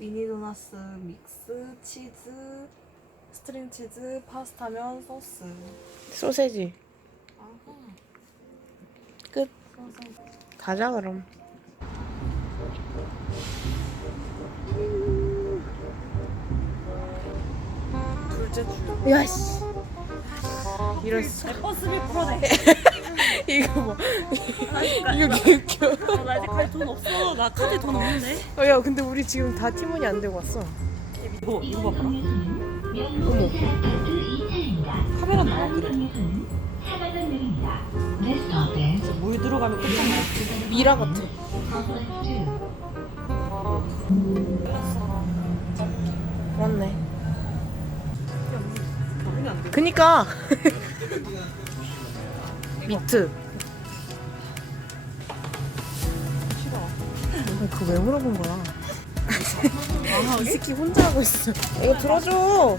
미니 도나스 믹스 치즈 스트링 치즈 파스타면 소스 소세지. 끝. 가자 그럼. 둘째 주 야씨. 이럴 수. 버스비 프로네 이거 뭐? 나 이거 개웃겨. 나 아직까지 돈 없어 나 카드에 돈 없는데 어, 야 근데 우리 지금 다 팀원이 안 되고 왔어. 이거 이거 봐봐라 어머. 카메라 나와 그래 물 들어가면 끝장나 미라 같아. complex 2. 맞네. 그니까. 미트. 싫어 그거 왜 물어본 거야? 이 새끼 혼자 하고 있어. 이거 들어줘.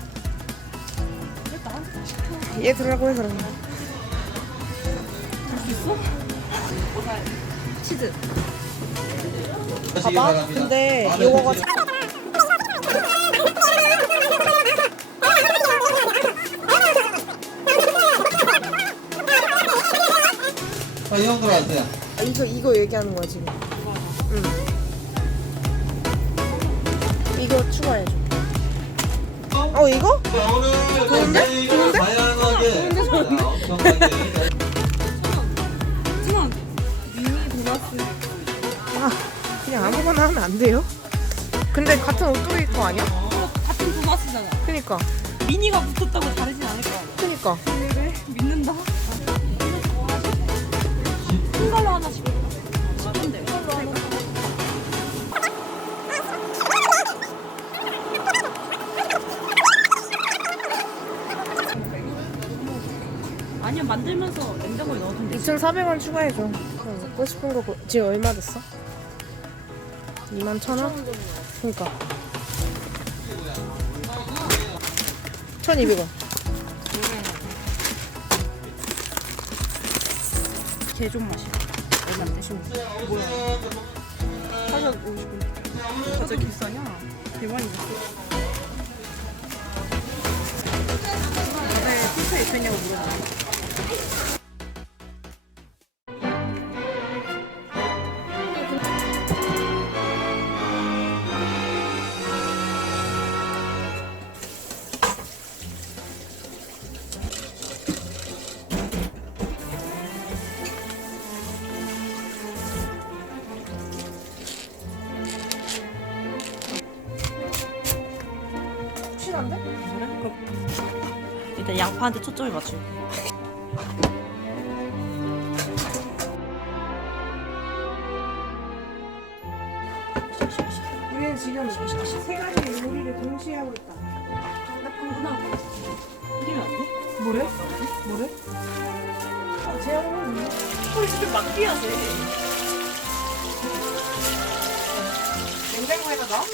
얘 들으라고 해 그럼. 할수 있어? 치즈 봐봐. 근데 이거가 아, 이형 들어왔어요. 아, 이거 이거 얘기하는 거야 지금. 응. 이거 추가해줘. 어 이거? 자, 오늘 저희가 다양하게, 자, 엄청나게 승원 미니 도나스 아 그냥 아무거나 하면 안 돼요? 근데 같은 오뚜기 거 아니야? 같은 도나스잖아 그니까. 미니가 붙었다고 다르진 않을 거야 그니까. 왜? 믿는다? 아니야 만들면서 냉장고에 넣어두면 돼 2,400원 추가해줘. 먹고 싶은 거 고- 지금 얼마 됐어? 2만 1,000원? 그니까. 1,200원. 개좀 마셔 얼마 안 되시면 뭐야 450원 진짜 비싸냐? 대만이 됐어 다들 피자 있었냐고 물어봐 일단 양파한테 초점을 맞추 우리는 지금 세 가지 요리를 동시에 하고 있다. 나쁘구나 이기면 안 돼? 뭐래? 뭐래? 아, 제안은 있네. 헐좀 막기야 돼 냉장고에다 넣어?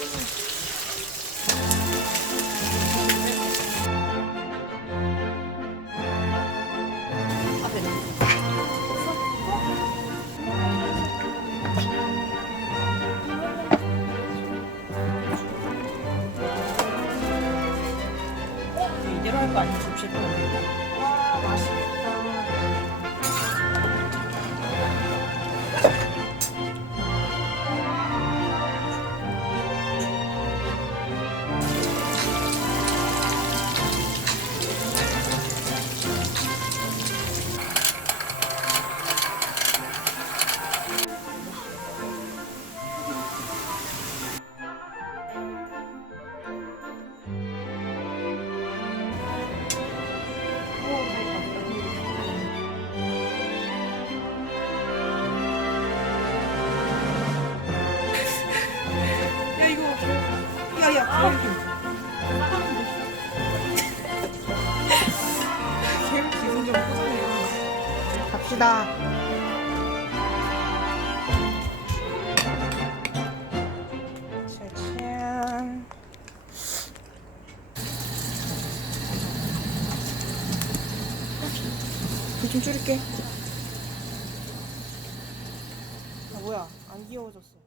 이대로 할 야야, 기분 좀 포장해 갑시다. 짜잔. 불좀 줄일게. 아 뭐야? 안 귀여워졌어.